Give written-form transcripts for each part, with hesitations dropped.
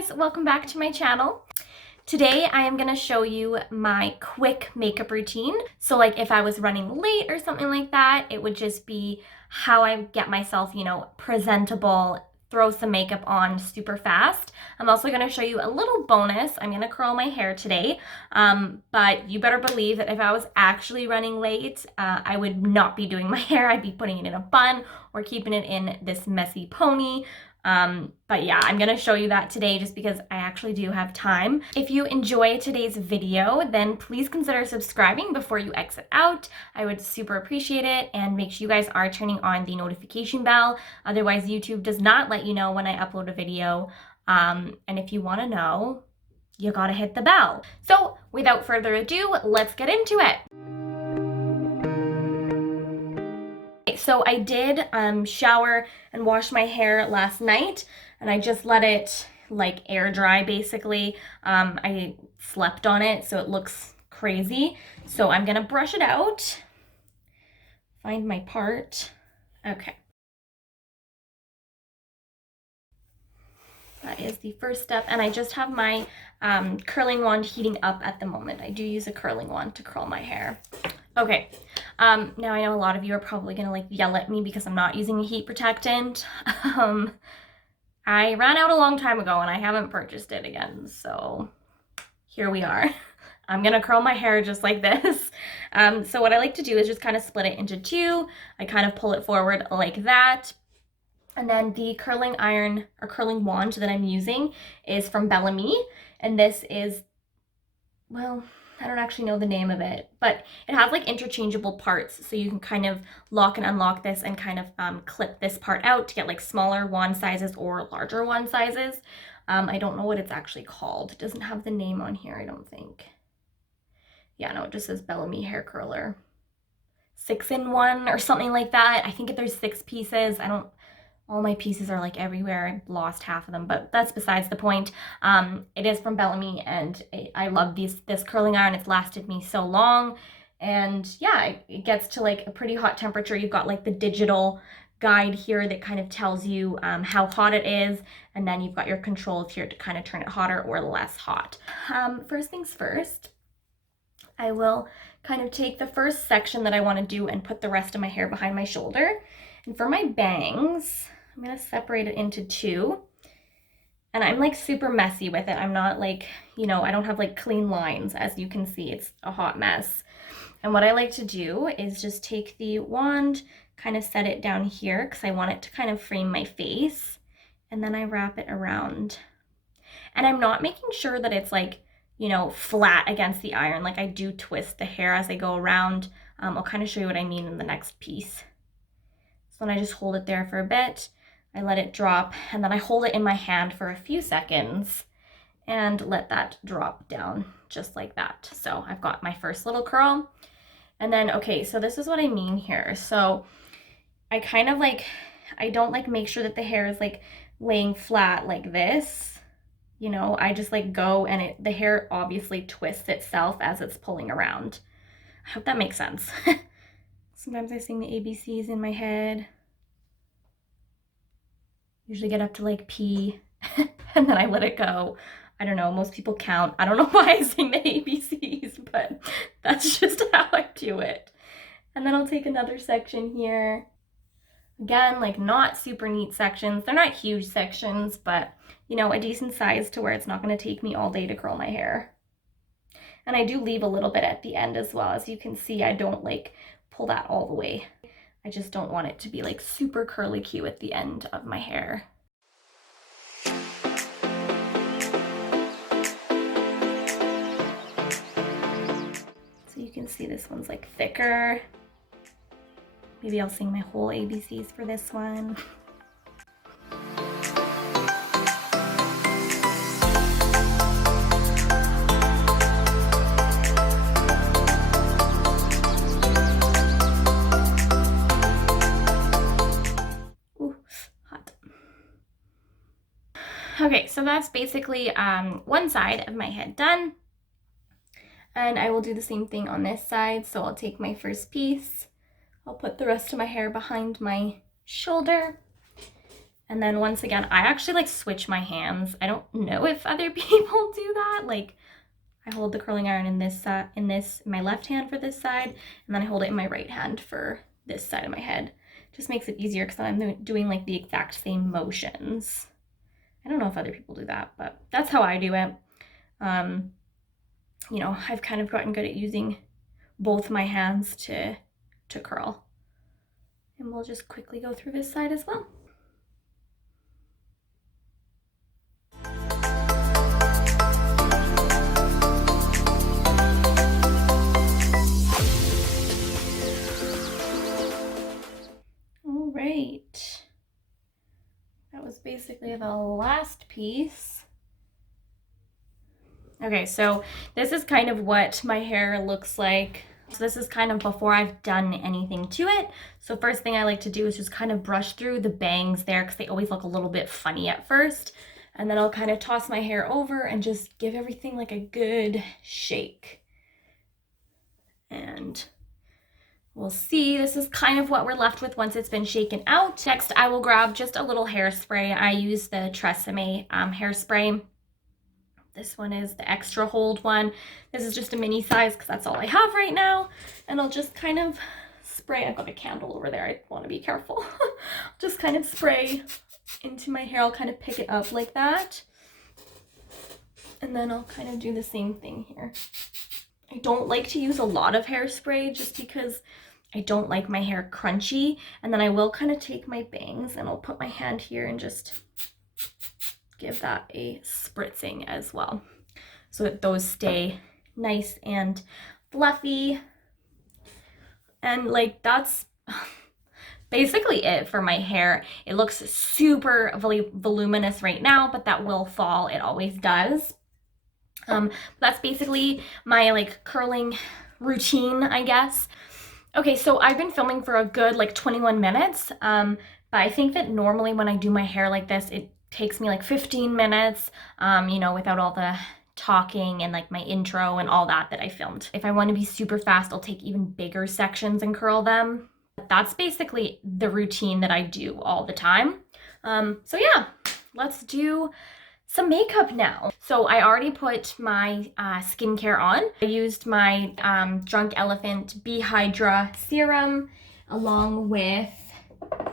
guys, welcome back to my channel. Today I am going to show you my quick makeup routine. So like if I was running late or something like that, it would just be how I get myself, presentable, throw some makeup on super fast. I'm also going to show you a little bonus. I'm going to curl my hair today, but you better believe that if I was actually running late, I would not be doing my hair. I'd be putting it in a bun or keeping it in this messy pony. But yeah, I'm gonna show you that today just because I actually do have time. If you enjoy today's video, then please consider subscribing before you exit out. I would super appreciate it, and make sure you guys are turning on the notification bell. Otherwise, YouTube does not let you know when I upload a video. And if you want to know, you gotta hit the bell. So without further ado, let's get into it. So I did shower and wash my hair last night, and I just let it like air dry basically. I slept on it so it looks crazy. So I'm gonna brush it out, find my part. Okay. That is the first step, and I just have my curling wand heating up at the moment. I do use a curling wand to curl my hair. Okay, now I know a lot of you are probably gonna like yell at me because I'm not using a heat protectant. I ran out a long time ago and I haven't purchased it again, so here we are. I'm gonna curl my hair just like this. So what I like to do is just kind of split it into two. I kind of pull it forward like that. And then the curling iron or curling wand that I'm using is from Bellami. And this is, well, I don't actually know the name of it, but it has like interchangeable parts. So you can kind of lock and unlock this and kind of clip this part out to get like smaller wand sizes or larger wand sizes. I don't know what it's actually called. It doesn't have the name on here, I don't think. Yeah, no, it just says Bellami hair curler. 6-in-1 or something like that. I think there's 6 pieces. All my pieces are like everywhere. I lost half of them, but that's besides the point. It is from Bellami, and I love this curling iron. It's lasted me so long. And yeah, it gets to like a pretty hot temperature. You've got like the digital guide here that kind of tells you how hot it is. And then you've got your controls here to kind of turn it hotter or less hot. First things first, I will kind of take the first section that I want to do and put the rest of my hair behind my shoulder. And for my bangs, I'm going to separate it into two. And I'm like super messy with it. I'm not like, I don't have like clean lines. As you can see, it's a hot mess. And what I like to do is just take the wand, kind of set it down here because I want it to kind of frame my face. And then I wrap it around. And I'm not making sure that it's like, flat against the iron. Like I do twist the hair as I go around. I'll kind of show you what I mean in the next piece. So then I just hold it there for a bit. I let it drop, and then I hold it in my hand for a few seconds and let that drop down just like that. So I've got my first little curl. And then, okay, so this is what I mean here. So I kind of like, I don't like make sure that the hair is like laying flat like this. I just like go, and the hair obviously twists itself as it's pulling around. I hope that makes sense. Sometimes I sing the ABCs in my head. Usually get up to like P and then I let it go. I don't know, most people count. I don't know why I sing the ABCs, but that's just how I do it. And then I'll take another section here. Again, like not super neat sections. They're not huge sections, but a decent size to where it's not going to take me all day to curl my hair. And I do leave a little bit at the end as well. As you can see, I don't like pull that all the way. I just don't want it to be like super curly Q at the end of my hair. So you can see this one's like thicker. Maybe I'll sing my whole ABCs for this one. Okay, so that's basically one side of my head done. And I will do the same thing on this side. So I'll take my first piece. I'll put the rest of my hair behind my shoulder. And then once again, I actually like switch my hands. I don't know if other people do that. Like I hold the curling iron in my left hand for this side, and then I hold it in my right hand for this side of my head. Just makes it easier because I'm doing like the exact same motions. I don't know if other people do that, but that's how I do it. You know, I've kind of gotten good at using both my hands to curl. And we'll just quickly go through this side as well. All right. That was basically the last piece. Okay, so this is kind of what my hair looks like. So this is kind of before I've done anything to it. So first thing I like to do is just kind of brush through the bangs there because they always look a little bit funny at first. And then I'll kind of toss my hair over and just give everything like a good shake. And we'll see, this is kind of what we're left with once it's been shaken out. Next, I will grab just a little hairspray. I use the TRESemme hairspray. This one is the extra hold one. This is just a mini size because that's all I have right now. And I'll just kind of spray. I've got a candle over there. I want to be careful. Just kind of spray into my hair. I'll kind of pick it up like that. And then I'll kind of do the same thing here. I don't like to use a lot of hairspray just because I don't like my hair crunchy. And then I will kind of take my bangs and I'll put my hand here and just give that a spritzing as well so that those stay nice and fluffy. And like that's basically it for my hair. It looks super voluminous right now, but that will fall. It always does. That's basically my like curling routine, I guess. Okay, so I've been filming for a good like 21 minutes, but I think that normally when I do my hair like this, it takes me like 15 minutes, you know, without all the talking and like my intro and all that I filmed. If I want to be super fast, I'll take even bigger sections and curl them. But that's basically the routine that I do all the time. So yeah, let's do some makeup now. So I already put my skincare on. I used my Drunk Elephant Bee Hydra serum along with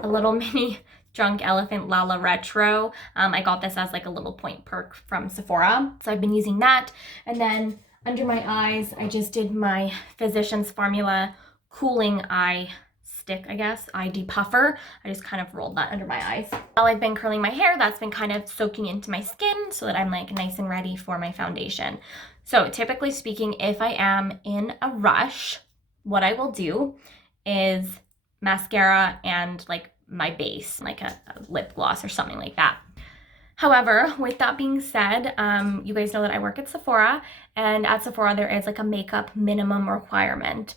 a little mini Drunk Elephant Lala Retro. I got this as like a little point perk from Sephora. So I've been using that. And then under my eyes, I just did my Physicians Formula Cooling Eye Stick, I guess, eye depuffer. I just kind of rolled that under my eyes. While I've been curling my hair, that's been kind of soaking into my skin so that I'm like nice and ready for my foundation. So typically speaking, if I am in a rush, what I will do is mascara and like my base, like a lip gloss or something like that. However, with that being said, you guys know that I work at Sephora, and at Sephora there is like a makeup minimum requirement.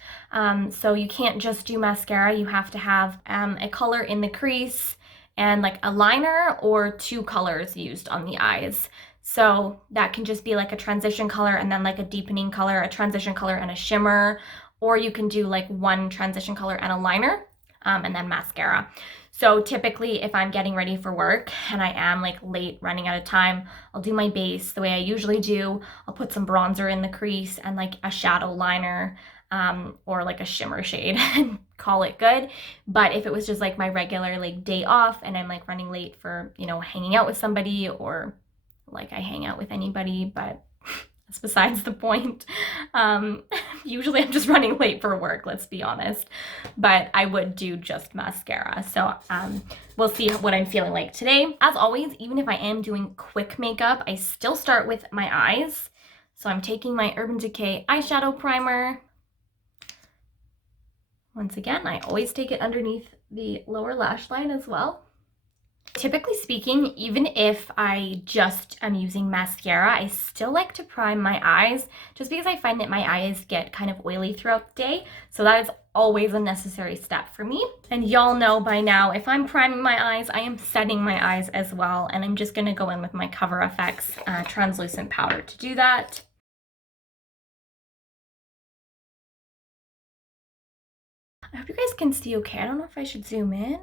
So you can't just do mascara, you have to have a color in the crease and like a liner or 2 colors used on the eyes. So that can just be like a transition color and then like a deepening color, a transition color and a shimmer, or you can do like 1 transition color and a liner, and then mascara. So typically if I'm getting ready for work and I am like late running out of time, I'll do my base the way I usually do. I'll put some bronzer in the crease and like a shadow liner or like a shimmer shade and call it good. But if it was just like my regular like day off and I'm like running late for, you know, hanging out with somebody, or like I hang out with anybody, but that's besides the point. Usually I'm just running late for work, let's be honest, but I would do just mascara. So we'll see what I'm feeling like today. As always, even if I am doing quick makeup, I still start with my eyes. So I'm taking my Urban Decay eyeshadow primer. Once again, I always take it underneath the lower lash line as well. Typically speaking, even if I just am using mascara, I still like to prime my eyes just because I find that my eyes get kind of oily throughout the day. So that is always a necessary step for me. And y'all know by now, if I'm priming my eyes, I am setting my eyes as well. And I'm just gonna go in with my Cover FX translucent powder to do that. I hope you guys can see okay. I don't know if I should zoom in.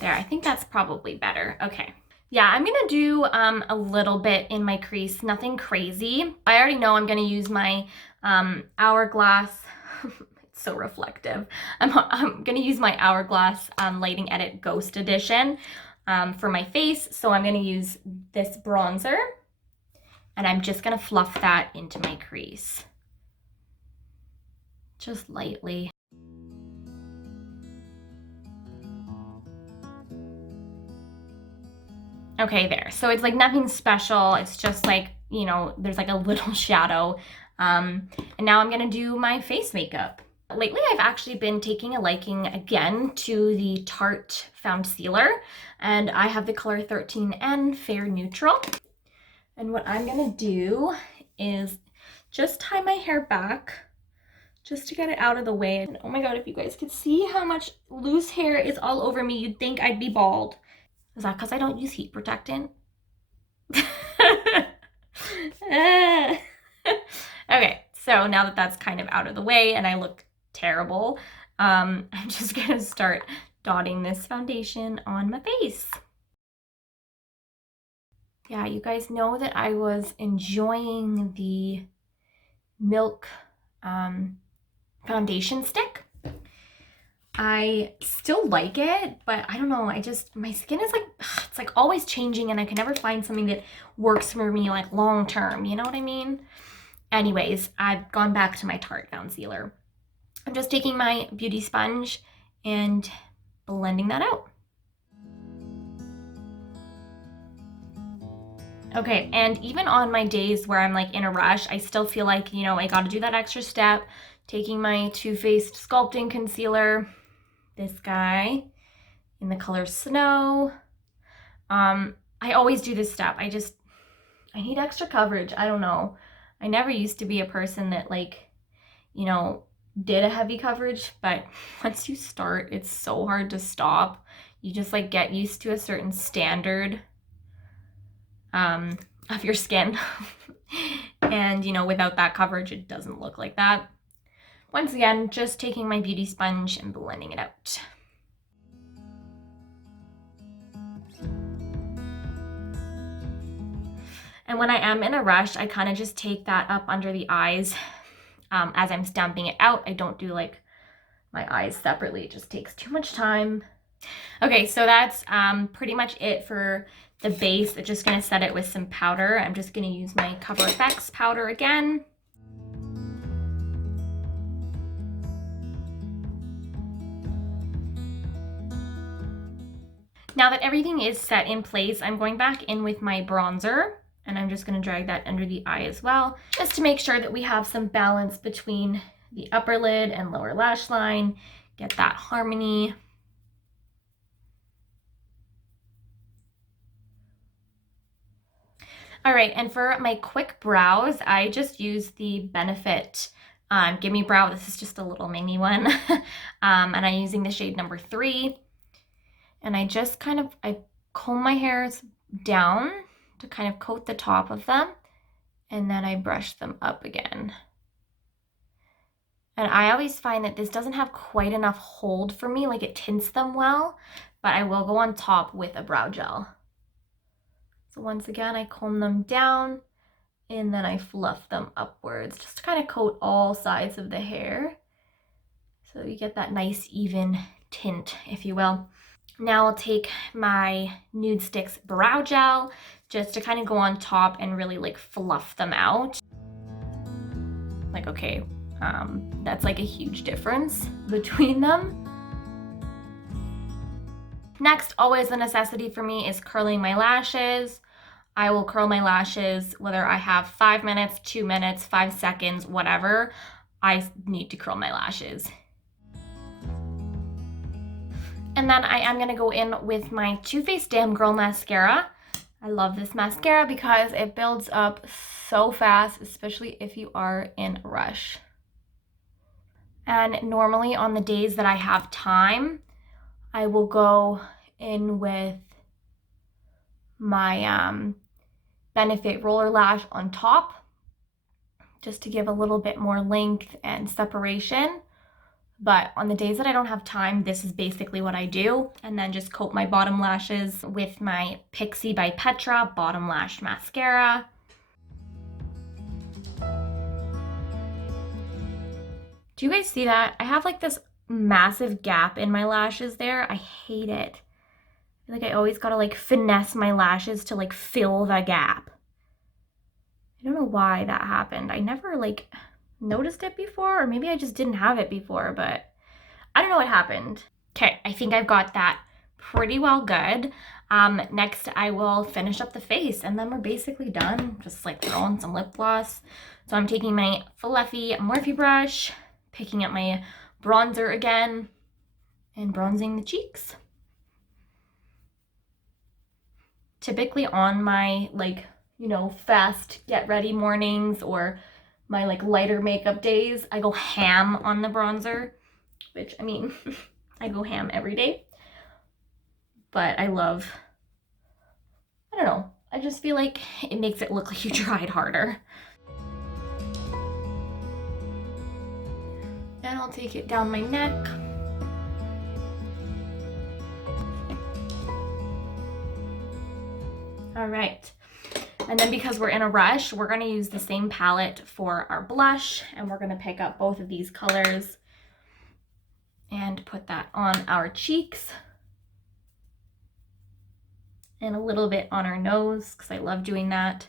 There, I think that's probably better. Okay. Yeah, I'm gonna do a little bit in my crease, nothing crazy. I already know I'm gonna use my Hourglass. It's so reflective. I'm gonna use my Hourglass Lighting Edit Ghost Edition for my face. So I'm gonna use this bronzer, and I'm just gonna fluff that into my crease. Just lightly. Okay, there. So it's like nothing special. It's just like, you know, there's like a little shadow. And now I'm gonna do my face makeup. Lately, I've actually been taking a liking again to the Tarte Foundcealer, and I have the color 13N Fair Neutral. And what I'm gonna do is just tie my hair back just to get it out of the way. And oh my God, if you guys could see how much loose hair is all over me, you'd think I'd be bald. Is that because I don't use heat protectant? Okay, so now that that's kind of out of the way and I look terrible, I'm just gonna start dotting this foundation on my face. Yeah, you guys know that I was enjoying the Milk foundation stick. I still like it, but I don't know, my skin is like, it's like always changing, and I can never find something that works for me like long term, you know what I mean? Anyways, I've gone back to my Tarte Foundcealer. I'm just taking my beauty sponge and blending that out. Okay, and even on my days where I'm like in a rush, I still feel like, you know, I gotta do that extra step, taking my Too Faced Sculpting Concealer, this guy in the color Snow. I always do this step. I need extra coverage. I don't know. I never used to be a person that, like, you know, did a heavy coverage, but once you start, it's so hard to stop. You just like get used to a certain standard of your skin. And, you know, without that coverage, it doesn't look like that. Once again, just taking my beauty sponge and blending it out. And when I am in a rush, I kind of just take that up under the eyes as I'm stamping it out. I don't do like my eyes separately. It just takes too much time. Okay, so that's pretty much it for the base. I'm just gonna set it with some powder. I'm just gonna use my Cover FX powder again. Now that everything is set in place, I'm going back in with my bronzer, and I'm just gonna drag that under the eye as well, just to make sure that we have some balance between the upper lid and lower lash line, get that harmony. All right, and for my quick brows, I just use the Benefit Gimme Brow. This is just a little mini one. And I'm using the shade number 3. And I just kind of, I comb my hairs down to kind of coat the top of them, and then I brush them up again. And I always find that this doesn't have quite enough hold for me, like it tints them well, but I will go on top with a brow gel. So once again, I comb them down and then I fluff them upwards just to kind of coat all sides of the hair so you get that nice even tint, if you will. Now I'll take my NudeStix Brow Gel just to kind of go on top and really like fluff them out. Like, okay, that's like a huge difference between them. Next, always a necessity for me is curling my lashes. I will curl my lashes whether I have 5 minutes, 2 minutes, 5 seconds, whatever. I need to curl my lashes. And then I am gonna go in with my Too Faced Damn Girl Mascara. I love this mascara because it builds up so fast, especially if you are in a rush. And normally on the days that I have time, I will go in with my Benefit Roller Lash on top, just to give a little bit more length and separation. But on the days that I don't have time, this is basically what I do. And then just coat my bottom lashes with my Pixie by Petra Bottom Lash Mascara. Do you guys see that? I have like this massive gap in my lashes there. I hate it. Like I always gotta like finesse my lashes to like fill the gap. I don't know why that happened. I never like noticed it before, or maybe I just didn't have it before, but I don't know what happened. Okay, I think I've got that pretty well good. Next I will finish up the face and then we're basically done. Just like throw on some lip gloss. So I'm taking my fluffy Morphe brush, picking up my bronzer again, and bronzing the cheeks. Typically on my like, you know, fast get ready mornings or my like lighter makeup days, I go ham on the bronzer, which I mean, I go ham every day. But I don't know, I just feel like it makes it look like you tried harder. And I'll take it down my neck. All right. And then because we're in a rush, we're gonna use the same palette for our blush, and we're gonna pick up both of these colors and put that on our cheeks and a little bit on our nose because I love doing that.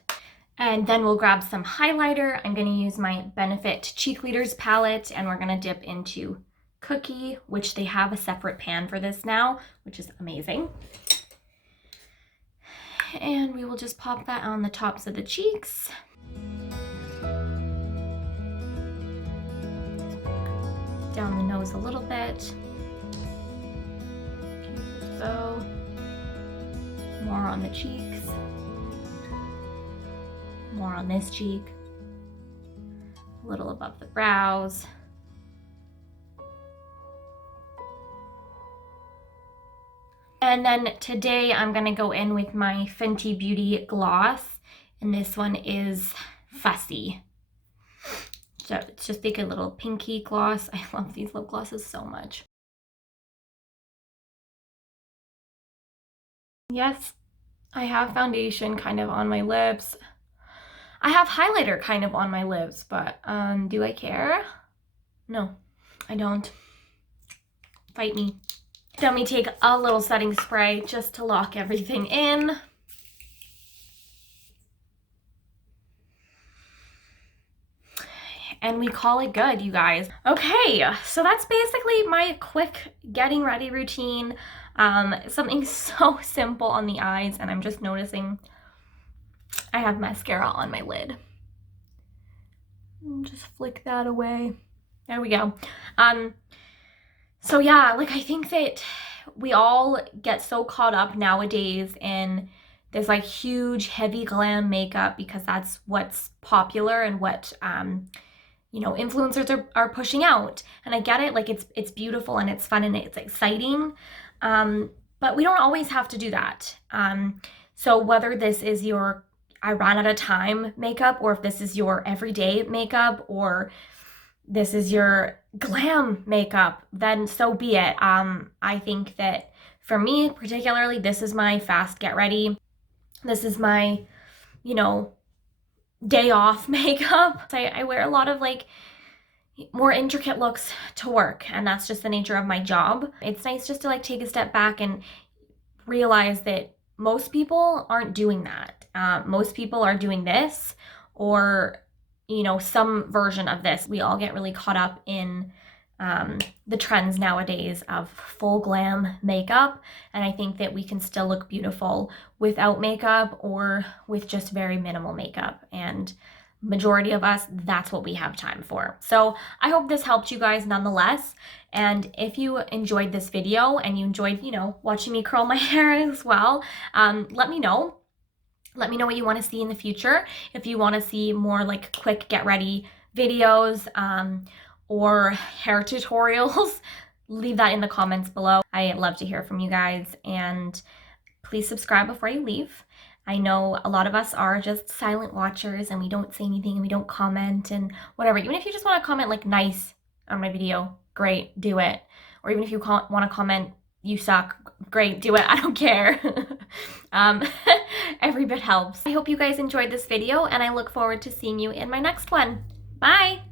And then we'll grab some highlighter. I'm gonna use my Benefit Cheek Leaders palette, and we're gonna dip into Cookie, which they have a separate pan for this now, which is amazing. And we will just pop that on the tops of the cheeks. Down the nose a little bit. So, more on the cheeks. More on this cheek. A little above the brows. And then today I'm gonna go in with my Fenty Beauty gloss, and this one is Fussy. So it's just like a little pinky gloss. I love these lip glosses so much. Yes, I have foundation kind of on my lips. I have highlighter kind of on my lips, but do I care? No, I don't. Fight me. Then we take a little setting spray just to lock everything in. And we call it good, you guys. Okay, so that's basically my quick getting ready routine. Something so simple on the eyes, and I'm just noticing I have mascara on my lid. Just flick that away. There we go. So yeah, like I think that we all get so caught up nowadays in this like huge heavy glam makeup because that's what's popular and what you know, influencers are pushing out. And I get it, like it's beautiful and it's fun and it's exciting, but we don't always have to do that. So whether this is your I ran out of time makeup, or if this is your everyday makeup, or this is your glam makeup, then so be it. I think that for me particularly, this is my fast get ready. This is my, you know, day off makeup. So I wear a lot of like more intricate looks to work, and that's just the nature of my job. It's nice just to like take a step back and realize that most people aren't doing that. Most people are doing this, or you know, some version of this. We all get really caught up in the trends nowadays of full glam makeup, and I think that we can still look beautiful without makeup or with just very minimal makeup, and majority of us, that's what we have time for. So I hope this helped you guys nonetheless, and if you enjoyed this video and you enjoyed, you know, watching me curl my hair as well, let me know. Let me know what you want to see in the future. If you want to see more like quick get ready videos or hair tutorials, leave that in the comments below. I love to hear from you guys, and please subscribe before you leave. I know a lot of us are just silent watchers and we don't say anything and we don't comment and whatever. Even if you just want to comment like nice on my video, great, do it. Or even if you want to comment, you suck, great, do it. I don't care. um, every bit helps. I hope you guys enjoyed this video, and I look forward to seeing you in my next one. Bye!